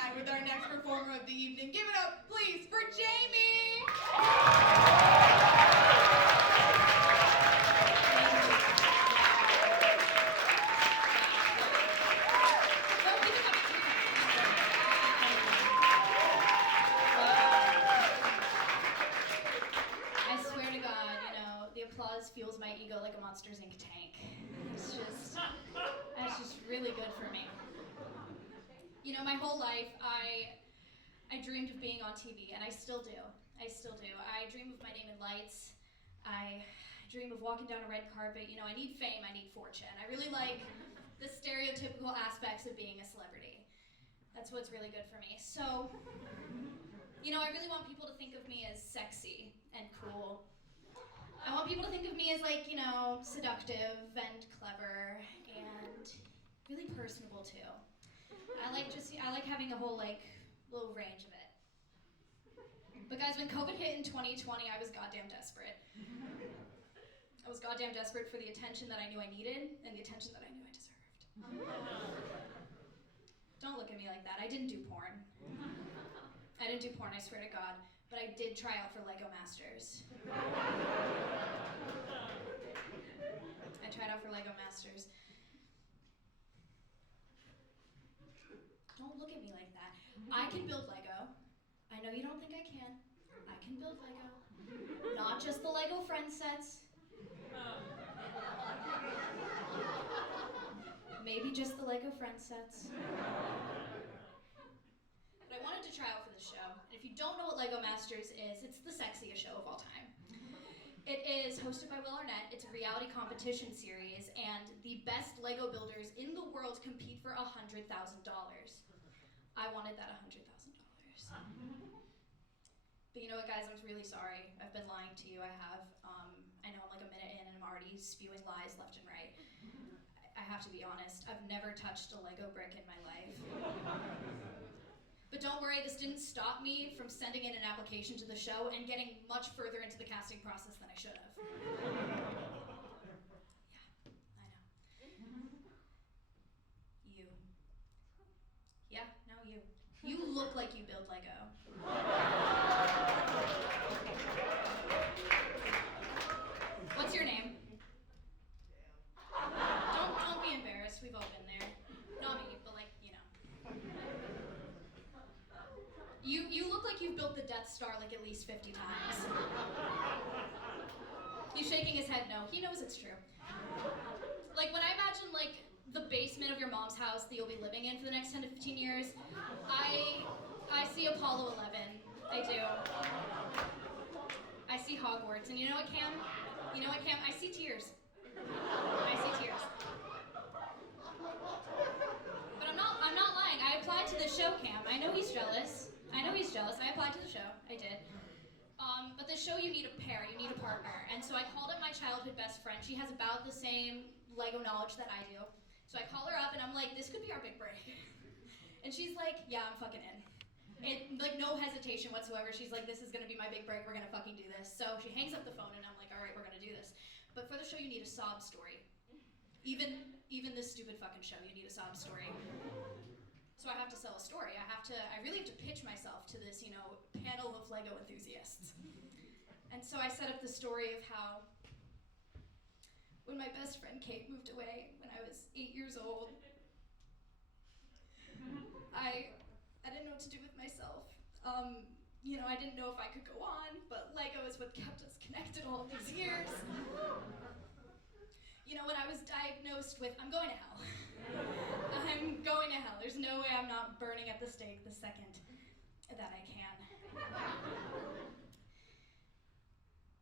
tonight with our next performer of the evening. Give it up, please, for Jamie! I swear to God, the applause fuels my ego like a Monsters, Inc. tank. That's just really good for me. My whole life, I dreamed of being on TV, and I still do. I dream of my name in lights. I dream of walking down a red carpet. I need fame, I need fortune. I really like the stereotypical aspects of being a celebrity. That's what's really good for me. So, I really want people to think of me as sexy and cool. I want people to think of me as seductive and clever and really personable too. I like having a whole little range of it. But guys, when COVID hit in 2020, I was goddamn desperate. I was goddamn desperate for the attention that I knew I needed and the attention that I knew I deserved. Don't look at me like that. I didn't do porn. I swear to God. But I did try out for Lego Masters. I tried out for Lego Masters. Don't look at me like that. I can build Lego. I know you don't think I can. I can build Lego. Not just the Lego Friends sets. Maybe just the Lego Friends sets. But I wanted to try out for the show. And if you don't know what Lego Masters is, it's the sexiest show of all time. It is hosted by Will Arnett. It's a reality competition series, and the best Lego builders in the world compete for $100,000. I wanted that $100,000. But you know what, guys? I'm really sorry. I've been lying to you. I have. I know I'm like a minute in, and I'm already spewing lies left and right. I have to be honest. I've never touched a Lego brick in my life. But don't worry, this didn't stop me from sending in an application to the show and getting much further into the casting process than I should have. Yeah, I know. You. Yeah, no, you. You look like you build Lego. What's your name? Don't be embarrassed, we've all been there. Not me, but You look like you've built the Death Star at least 50 times. He's shaking his head no. He knows it's true. When I imagine the basement of your mom's house that you'll be living in for the next 10 to 15 years, I see Apollo 11. I do. I see Hogwarts, and you know what, Cam? I see tears. I see tears. But I'm not lying. I applied to the show, Cam. I know he's jealous. I applied to the show. I did. But the show, you need a pair. You need a partner. And so I called up my childhood best friend. She has about the same Lego knowledge that I do. So I call her up, and I'm like, this could be our big break. And she's like, yeah, I'm fucking in. And no hesitation whatsoever. She's like, this is gonna be my big break. We're gonna fucking do this. So she hangs up the phone, and I'm like, all right, we're gonna do this. But for the show, you need a sob story. Even this stupid fucking show, you need a sob story. So I have to sell a story. I really have to pitch myself to this, panel of Lego enthusiasts. And so I set up the story of how when my best friend Kate moved away when I was 8 years old, I didn't know what to do with myself. I didn't know if I could go on, but Lego is what kept us connected all these years. When I was diagnosed with, I'm going to hell. I'm going to hell. There's no way I'm not burning at the stake the second that I can.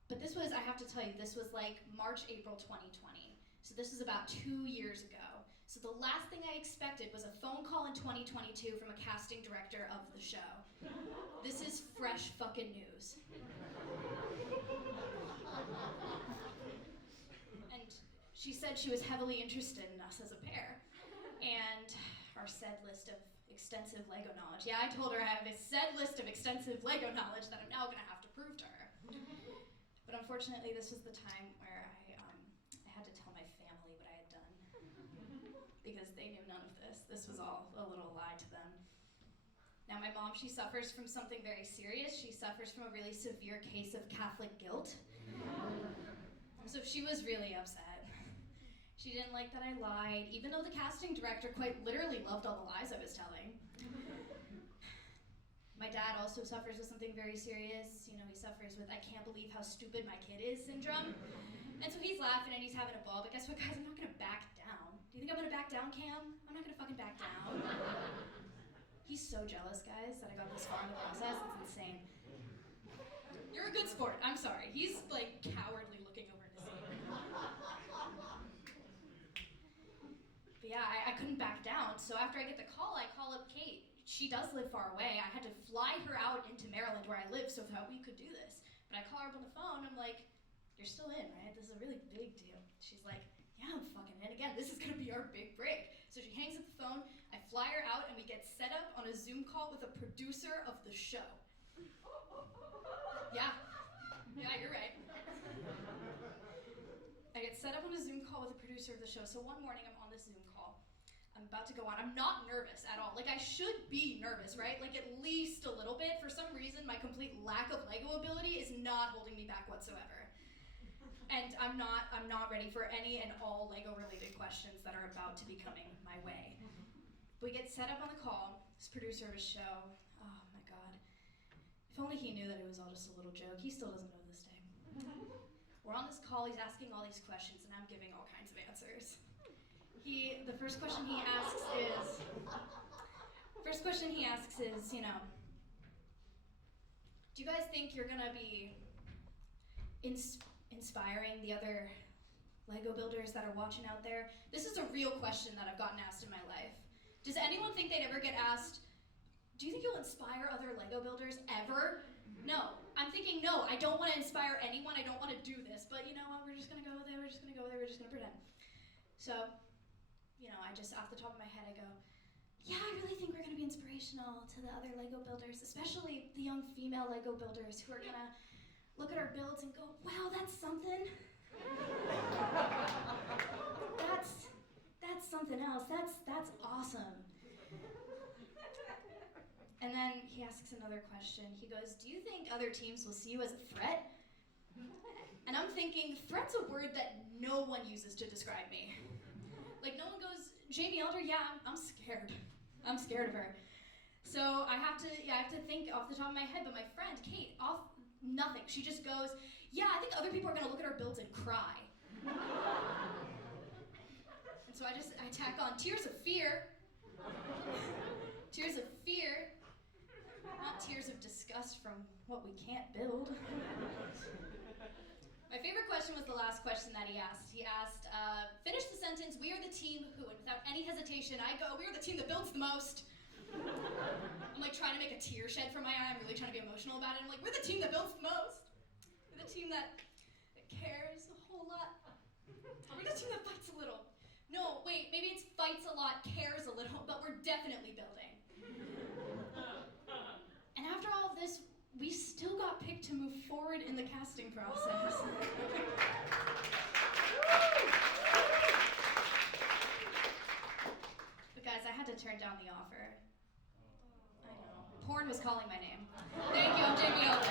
But this was, I have to tell you, this was March, April 2020. So this was about 2 years ago. So the last thing I expected was a phone call in 2022 from a casting director of the show. This is fresh fucking news. And she said she was heavily interested in us as a pair. And our said list of extensive Lego knowledge. Yeah, I told her I have a said list of extensive Lego knowledge that I'm now gonna have to prove to her. But unfortunately, this was the time where I had to tell my family what I had done. Because they knew none of this. This was all a little lie to them. mom, she suffers from something very serious. She suffers from a really severe case of Catholic guilt. So she was really upset. She didn't like that I lied, even though the casting director quite literally loved all the lies I was telling. My dad also suffers with something very serious. You know, he suffers with I can't believe how stupid my kid is syndrome. And so he's laughing and he's having a ball, but guess what, guys? I'm not gonna back down. Do you think I'm gonna back down, Cam? I'm not gonna fucking back down. He's so jealous, guys, that I got this far in the process. It's insane. You're a good sport. I'm sorry. He's like cowardly looking over his seat. But yeah, I couldn't back down. So after I get the call, I call up Kate. She does live far away. I had to fly her out into Maryland where I live so that we could do this. But I call her up on the phone. I'm like, you're still in, right? This is a really big deal. She's like, yeah, I'm fucking in again. This is gonna be our big break. So she hangs up the phone. I fly her out and we get set up on a Zoom call with a producer of the show. Yeah, you're right. I get set up on a Zoom call with the producer of the show. So one morning I'm on this Zoom call. I'm about to go on. I'm not nervous at all. Like I should be nervous, right? Like at least a little bit. For some reason, my complete lack of Lego ability is not holding me back whatsoever. And I'm not ready for any and all Lego related questions that are about to be coming my way. We get set up on the call, this producer of a show. Oh my God. If only he knew that it was all just a little joke. He still doesn't know this day. We're on this call, he's asking all these questions and I'm giving all kinds of answers. The first question he asks is, you know, do you guys think you're gonna be inspiring the other Lego builders that are watching out there? This is a real question that I've gotten asked in my life. Does anyone think they'd ever get asked, do you think you'll inspire other Lego builders ever? No. I'm thinking, no, I don't want to inspire anyone. I don't want to do this. But you know what? We're just going to go there. We're just going to pretend. So, you know, I just, off the top of my head, I go, yeah, I really think we're going to be inspirational to the other Lego builders, especially the young female Lego builders who are going to look at our builds and go, wow, that's something. That's something else. That's awesome. And then he asks another question. He goes, do you think other teams will see you as a threat? And I'm thinking, threat's a word that no one uses to describe me. Like no one goes, Jamie Elder, yeah, I'm scared. I'm scared of her. So I have to think off the top of my head, but my friend, Kate, nothing. She just goes, yeah, I think other people are gonna look at our builds and cry. And so I tack on tears of fear. Tears of fear. Not tears of disgust from what we can't build. My favorite question was the last question that he asked. He asked, finish the sentence, we are the team who, and without any hesitation, I go, we are the team that builds the most. I'm like trying to make a tear shed from my eye. I'm really trying to be emotional about it. I'm like, we're the team that builds the most. We're the team that cares a whole lot. We're the team that fights a little. No, wait, maybe it's fights a lot, cares a little, but we're definitely building. And after all of this, we still got picked to move forward in the casting process. But guys, I had to turn down the offer. I know. Porn was calling my name. Thank you, I'm Jamie Elder.